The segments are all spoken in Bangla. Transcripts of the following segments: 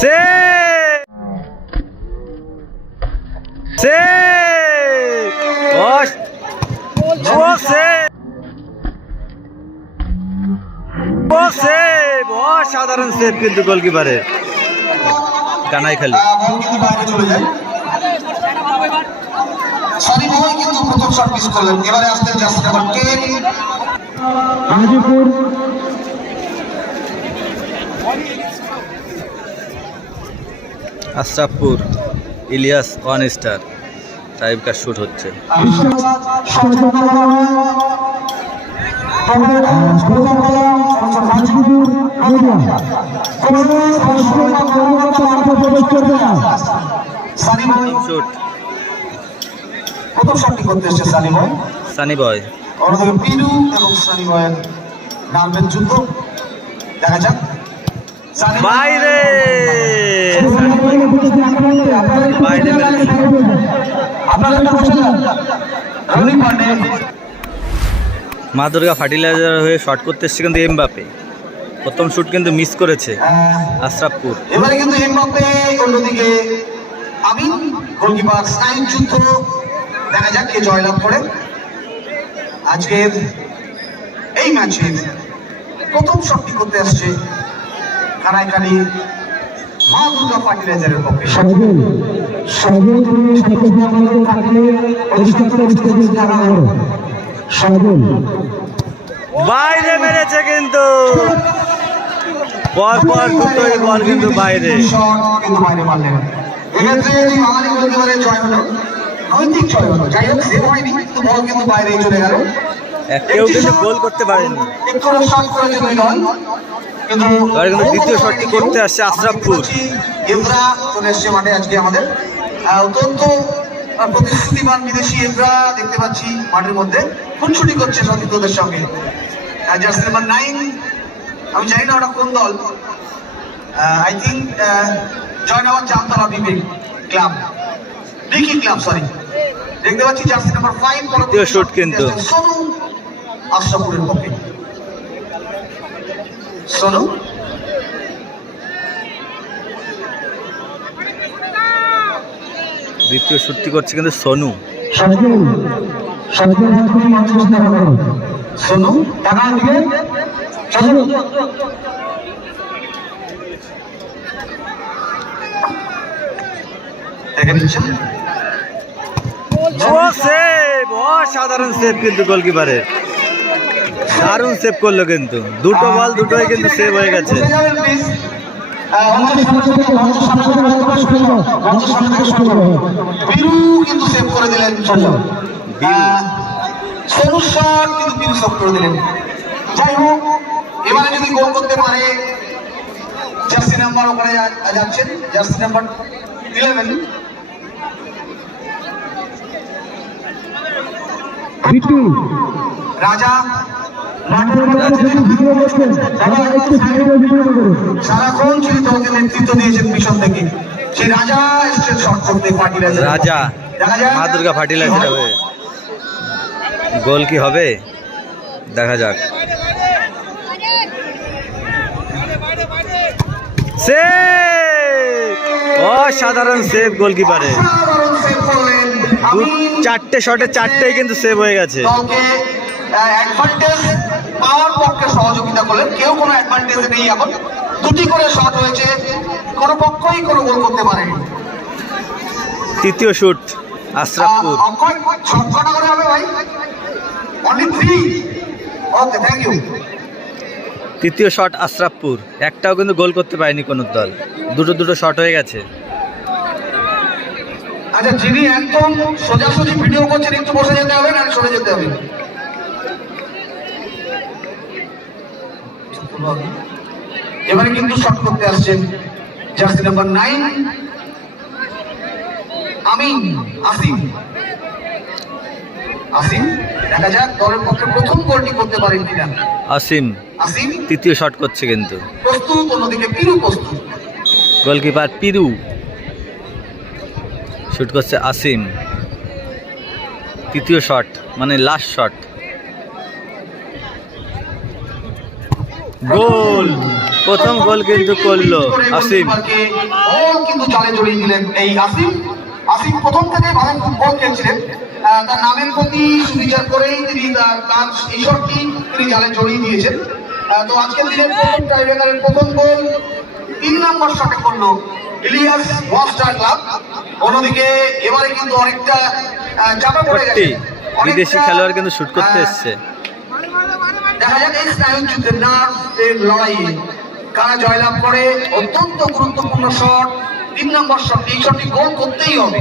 সে সে ও ও সে। ও সেভ কিন্তু গোলকিপারের। কানাই খালি। কিন্তু প্রথম শট মিস করলেন। এবারে আসলেন jersey number ten. Gazipur Ashrafpur Ilias one star সাহেব কার শুট হচ্ছে। সানি বয় এবং বয়ের যুদ্ধ। দেখা যাক। সানি বাইরে! মা দুর্গা ফার্টিলাইজার হয়ে শর্ট করতে এসছে কিন্তু এমবাপে প্রথম শুট কিন্তু মিস করেছে আহ, আশরাফপুর। এবারে কিন্তু এমবাপ্পে অন্যদিকে আমিন গোলকিপার স্নাইন যুদ্ধ। দেখা যাক কে জয়লাভ করে। আজকের এই ম্যাচে প্রথম শটটি করতে আসছে কানাইকালি মা দুর্গা ফার্টিলাইজারের পক্ষে। বাইরে মেরেছে কিন্তু। দুটোই বল কিন্তু বাইরে। শট কিন্তু বাইরে মারলেন এক্ষেত্রে এই বাঙালি গোলকিপারের জয় হলো নৈতিক জয় হলো। যাই হোক সেভ হয়নি কিন্তু বল কিন্তু বাইরে চলে গেল। কেউ কিন্তু গোল করতে পারেনি। শট কিন্তু দ্বিতীয় শটটি করতে আসছে আশরাফপুর। ইন্দ্রা চলে এসছে মাঠে আজকে আমাদের। অত্যন্ত প্রতিশ্রুতিমান বিদেশি ইন্দ্রা দেখতে পাচ্ছি মাঠের মধ্যে। খুনসুটি করছে সতীর্থদের সঙ্গে। জার্সি নাম্বার নাইন আমি জানি না ওটা কোন দল। I think join our Jamtala Bibek club Biki club sorry দেখতে পাচ্ছি জার্সি নাম্বার ফাইভ দ্বিতীয় shoot কিন্তু। সোনু আশরাফুরের পক্ষে। সোনু দ্বিতীয় শুটটি করছে কিন্তু সোনু। সোনু টাকা দিবে? অসাধারণ সেভ কিন্তু গোলকিপারের দারুণ সেভ করল কিন্তু। দুটো বল দুটোই কিন্তু সেভ হয়ে গেছে। যাই হোক এবারে যদি গোল করতে পারে জার্সি নাম্বার ওখানে যাচ্ছেন জার্সি নাম্বার ইলেভেন রাজা সারাক্ষণ তিনি দলকে নেতৃত্ব দিয়েছেন পিছন থেকে। সেই রাজা এসছেন করতে রাজা মা দুর্গা ফার্টিলাইজার হবে। গোল কি হবে? দেখা যাক। অসাধারণ সেভ গোলকিপারে চারটে শটে চারটেই কিন্তু সেভ হয়ে গেছে। অ্যাডভান্টেজ পাওয়ার পক্ষে সহযোগিতা করলেন। কেউ কোনো অ্যাডভান্টেজ নেই এখন দুটি করে শট হয়েছে। কোনো পক্ষই কোনো গোল করতে পারেনি। তৃতীয় শুট আশরাফপুর। শট কটা করে হবে ভাই? Only three okay thank you তৃতীয় শট আশরাফপুর। একটাও কিন্তু গোল করতে পারেনি কোনো দল। দুটো দুটো শট হয়ে গেছে। আচ্ছা যিনি একদম সোজাসুজি ভিডিও করছেন একটু বসে যেতে হবে না সরে যেতে হবে। এবারে কিন্তু শট করতে আসছেন jersey number nine Amin Asim. Asim দেখা যাক দলের পক্ষে প্রথম গোলটি করতে পারেন কিনা। আসিম আসিম তৃতীয় শট করছে কিন্তু। প্রস্তুত অন্যদিকে পিরু প্রস্তুত। গোলকিপার পিরু শুট করছে আসিম। তৃতীয় শট মানে লাস্ট শট গোল। প্রথম গোল কিন্তু করল। গোল কিন্তু জালে জড়িয়ে দিলেন এই আসিফ আসিফ প্রথম থেকে ভালো ফুটবল খেলছিলেন। তার নামের প্রতি সুবিচার করেই তিনি তার এই শটটি তিনি জালে জড়িয়ে দিয়েছেন। তো আজকের দিনের প্রথম টাইব্রেকারের প্রথম গোল তিন নম্বর শটে করল ইলিয়াস ওয়াস্টার ক্লাব। অন্যদিকে এবারে কিন্তু অনেকটা চাপা পড়ে গেছে। বিদেশি খেলোয়াড় কিন্তু শুট করতে এসছে। দেখা যাক এই যুদ্ধে নার্ভের লড়াইয়ে কারা জয়লাভ করে? অত্যন্ত গুরুত্বপূর্ণ শট তিন নম্বর শট এই শটটি গোল করতেই হবে।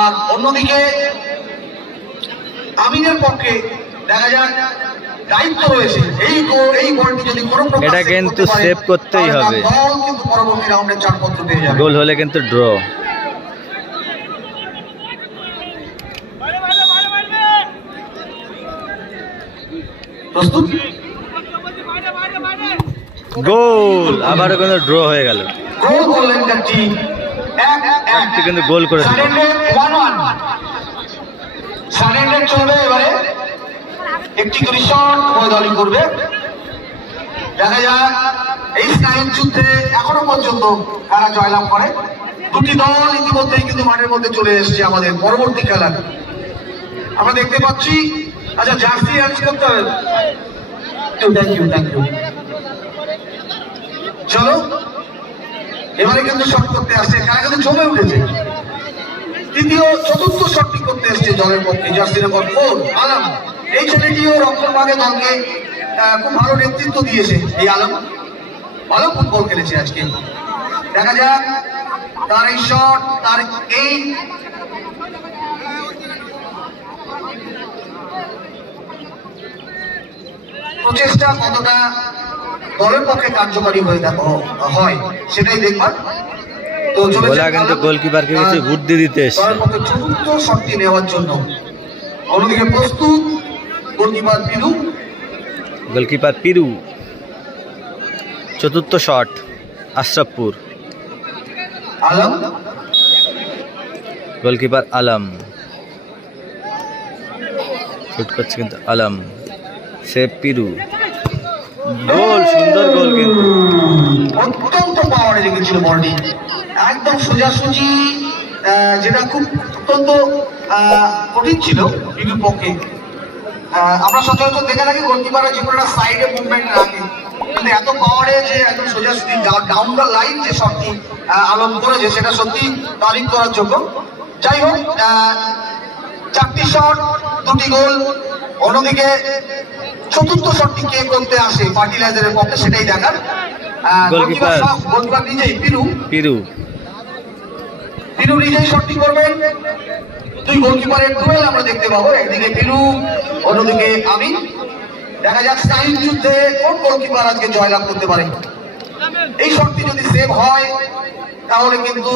আর অন্যদিকে আমিনের পক্ষে দেখা যাক দায়িত্ব রয়েছে। এই গোল এই বলটি যদি কোনো প্রকার এটা কিন্তু save করতেই হবে। দল কিন্তু পরবর্তী রাউন্ডে চারপত্র পেয়ে যাবে। গোল হলে কিন্তু ড্র প্রস্তুত? গোল! আবারও কিন্তু ড্র হয়ে গেল। কিন্তু গোল সারেন্ডার সারেন্ডার চলবে এবারে। একটি করে শট করবে। দেখা যাক এই স্নায়ুর যুদ্ধে এখনও পর্যন্ত কারা জয়লাভ করে। দুটি দল ইতিমধ্যেই কিন্তু মাঠের মধ্যে চলে এসেছে আমাদের পরবর্তী খেলার আমরা দেখতে পাচ্ছি আচ্ছা জার্সি অ্যারেঞ্জ করতে হবে। থ্যাংক ইউ থ্যাংক ইউ চলো, এবারে কিন্তু শট করতে আসছে। খেলা কিন্তু জমে উঠেছে? তৃতীয়, চতুর্থ শটটি করতে এসছে দলের পক্ষে। Jersey number four Alam. এই ছেলেটিও রক্ষণভাগে দলকে খুব ভালো নেতৃত্ব দিয়েছে। এই আলম, ভালো ফুটবল খেলেছে আজকে। দেখা যাক, তার এই শট তার এই প্রচেষ্টা কতটা দলের পক্ষে কার্যকরী হয়ে দেখো হয় সেটাই দেখবার। তো চলে কিন্তু গোলকিপারকে কিছু আহ, বুদ্ধি দিতে দলের পক্ষে চতুর্থ শটটি নেওয়ার জন্য। অন্যদিকে প্রস্তুত গোলকিপার পিরু। চতুর্থ shot Ashrafpur. Alam. Goalkeeper Alam. Shoot করছে কিন্তু আলম। সেভ পিরু। গোল সুন্দর গোল কিন্তু। অত্যন্ত পাওয়ারে লেগেছিল বলটি একদম সোজাসুজি যেটা খুব অত্যন্ত কঠিন ছিল পিদুর পক্ষে। আমরা সচরাচর দেখে থাকি গোলকিপারের যে কোনো সাইডে মুভমেন্ট রাখে। কিন্তু এত পাওয়ারে যে একদম সোজাসুজি ডাউন দ্য লাইন যে শটটি আলম করেছে সেটা সত্যি তারিফ করার যোগ্য। যাই হোক চারটি শট দুটি গোল। অন্যদিকে চতুর্থ শটটি কে করতে আসে? ফার্টিলাইজারের পক্ষে সেটাই দেখার। গোলকিপার। গোলকিপার নিজেই পিরু। পিরু। পিরু নিজেই শটটি করবেন দুই গোলকিপারের ডুয়েল আমরা দেখতে পাবো। একদিকে পিরু অন্যদিকে আমি। দেখা যাক স্নায়ু যুদ্ধে কোন গোলকিপার আজকে জয়লাভ করতে পারে। এই শটটি যদি সেভ হয় তাহলে কিন্তু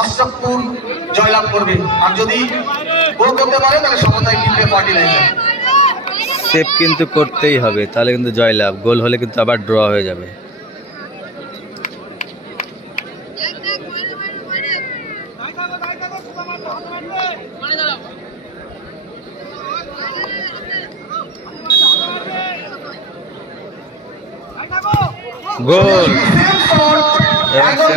আশরাফপুর জয়লাভ করবে। আর যদি গোল করতে পারে তাহলে সমতায় কিনবে ফার্টিলাইজার। সেভ কিন্তু করতেই হবে তাহলে কিন্তু জয়লাভ। গোল হলে কিন্তু আবার ড্র হয়ে যাবে। গোল। এবং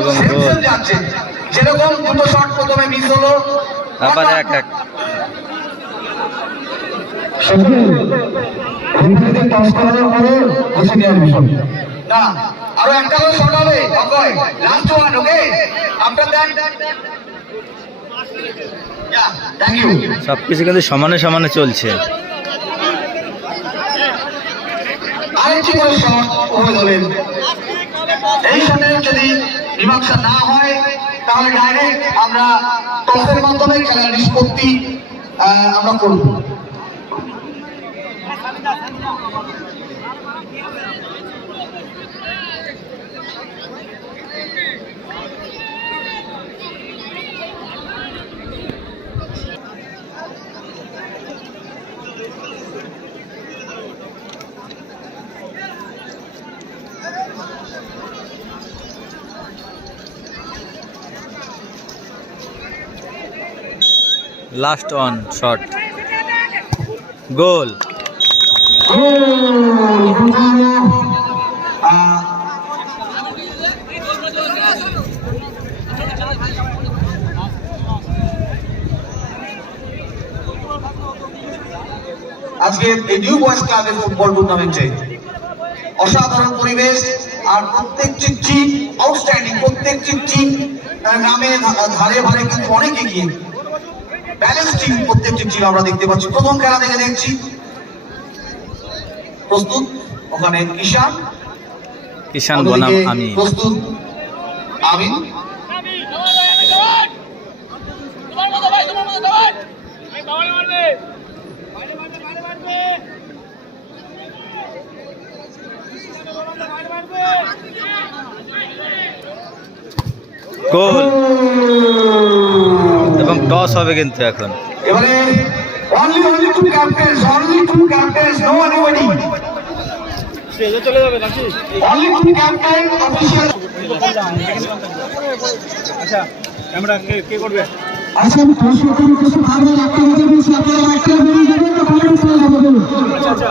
এবং goal। যেরকম দুটো শট প্রথমে মিস হলো। আবার এক এক। টস করানোর পরে হচ্ছে নেওয়ার বিষয় না আরও একটা করে শট হবে। Okay last one okay after that thank you সব কিছু কিন্তু সমানে সমানে চলছে। আরেকটি করে শট উভয় দলের এই শটে যদি মীমাংসা না হয় তাহলে ডাইরেক্ট আমরা টসের মাধ্যমে খেলার নিষ্পত্তি আমরা করব। লাস্ট অন শট গোল আজকে এই নিউ বয়েজ ক্লাবের ফুটবল টুর্নামেন্টে অসাধারণ পরিবেশ আর প্রত্যেকটি টিম আউটস্ট্যান্ডিং প্রত্যেকটি টিম ধা- ধারে ধারে কিন্তু অনেক এগিয়ে। ব্যালেন্স টিম প্রত্যেকটি টিম আমরা দেখতে পাচ্ছি। প্রথম খেলা থেকে দেখছি। প্রস্তুত ওখানে ঈশান। কিষান বনাম আমি প্রস্তুত আমিন। তোমার টস হবে কিন্তু এখন। এবারে only only two captains only two captains no anybody চলে যাবে নাকি অনলি টু ক্যাপ্টেন অফিশিয়াল আচ্ছা ক্যামেরা কে কে করবে? আজকে আমি প্রশ্ন করি কিছু ভালো একটা কথা বলছি আপনারা একটা বেরিয়ে যাবেন না কমেন্ট ছেড়ে যাবেন আচ্ছা আচ্ছা।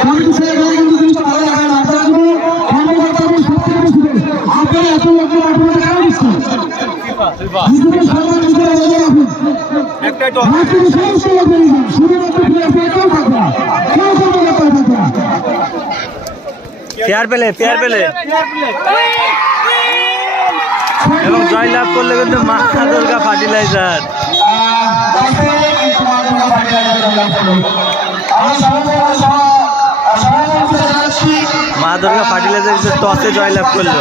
কমেন্ট ছেড়ে গেলে কিন্তু জিনিসটা ভালো লাগে না। আপনারা কিন্তু কমেন্ট করতে হবে সব থেকে আপনারা এত আপনারা কেন ফেয়ার পেলে ফেয়ার পেলে এবং জয়লাভ করলে কিন্তু মা দুর্গা ফার্টিলাইজার মা দুর্গা ফার্টিলাইজার কিন্তু টসে জয়লাভ করল.